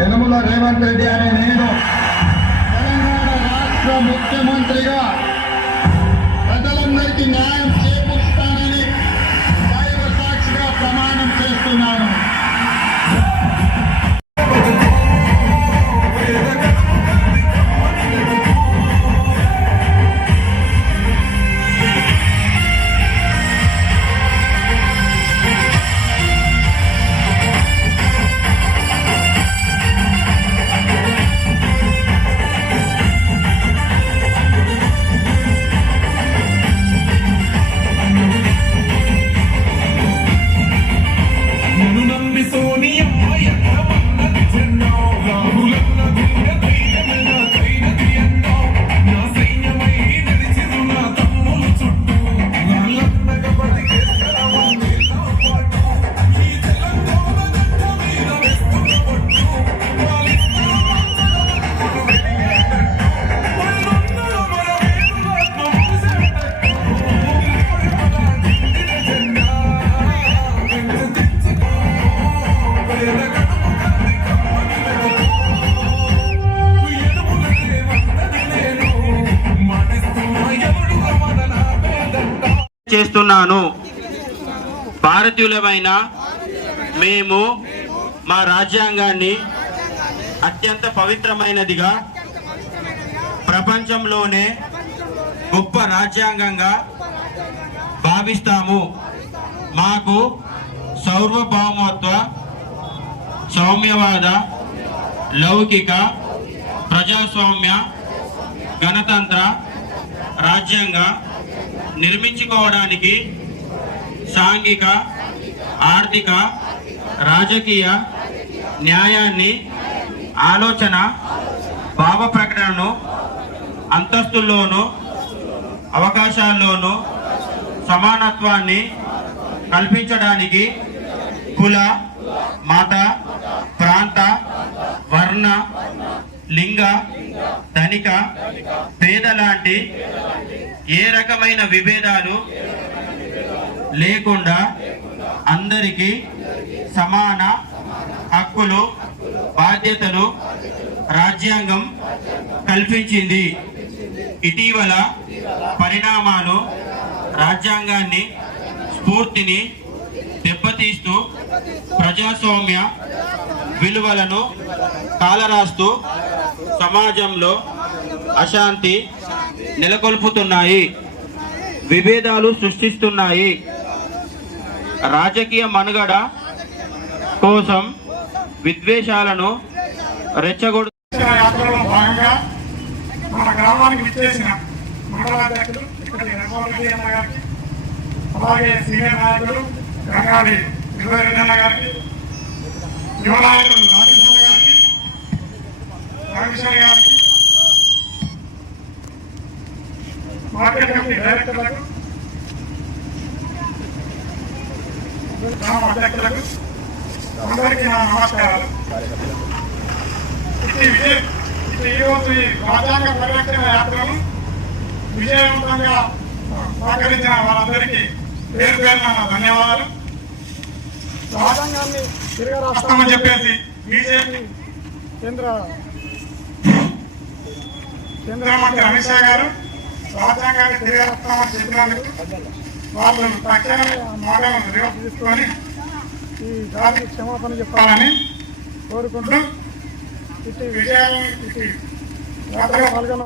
యనమల రేవంత్ రెడ్డి అనే నేను తెలంగాణ రాష్ట్ర ముఖ్యమంత్రిగా ప్రజలందరికీ న్యాయం చేకూరుస్తానని దైవ సాక్షిగా ప్రమాణం చేస్తున్నాను. చేస్తున్నాను. భారతీయులమైన మేము మా రాజ్యాంగాన్ని అత్యంత పవిత్రమైనదిగా, ప్రపంచంలోనే గొప్ప రాజ్యాంగంగా భావిస్తాము. మాకు సార్వభౌమత్వ, సౌమ్యవాద, లౌకిక, ప్రజాస్వామ్య, గణతంత్ర రాజ్యాంగ నిర్మించుకోవడానికి సాంఘిక, ఆర్థిక, రాజకీయ న్యాయాన్ని, ఆలోచన, భావ ప్రకటనను, అంతస్తుల్లోనూ అవకాశాల్లోనూ సమానత్వాన్ని కల్పించడానికి కుల, మత, ప్రాంత, వర్ణ, లింగ, ధనిక, పేద లాంటి ఏ రకమైన విభేదాలు లేకుండా అందరికీ సమాన హక్కులు, బాధ్యతలు రాజ్యాంగం కల్పించింది. ఇటీవల పరిణామాలు రాజ్యాంగాన్ని, స్ఫూర్తిని దెబ్బతీస్తూ ప్రజాస్వామ్య విలువలను కాలరాస్తూ సమాజంలో అశాంతి నెలకొల్పుతున్నాయి, విభేదాలు సృష్టిస్తున్నాయి. రాజకీయ మనుగడ కోసం విద్వేషాలను రెచ్చగొడు మన గ్రామానికి విచ్చేసిన మండలాధ్యక్షులు గారికి, అలాగే సీనియర్ నాయకులు గంగాడి రెడ్డి గారికి, యువ నాయకులు రామకృష్ణ గారికి, రామకృష్ణ గారికి, మార్కెట్ కమిటీ డైరెక్టర్లకు, గ్రామ అధ్యక్షులకు అందరికీ నా నమస్కారాలు. ఈరోజు ఈ రాజ్యాంగ పరిరక్షణ యాత్రను విజయవంతంగా సహకరించిన వాళ్ళందరికీ పేరు పేరున ధన్యవాదాలు. రాజ్యాంగాన్ని తిరగరాస్తామని చెప్పేసి బీజేపీ కేంద్ర మంత్రి అమిత్ షా గారు రాజ్యాంగాన్ని తిరగరాస్తామని చెప్పినందుకు వాళ్ళు తక్షణమే మాటలను రివర్స్ తీసుకొని ఈ దానికి క్షమాపణ చెప్పాలని కోరుకుంటూ ఇటు విజయాలను యాత్రలో పాల్గొన్న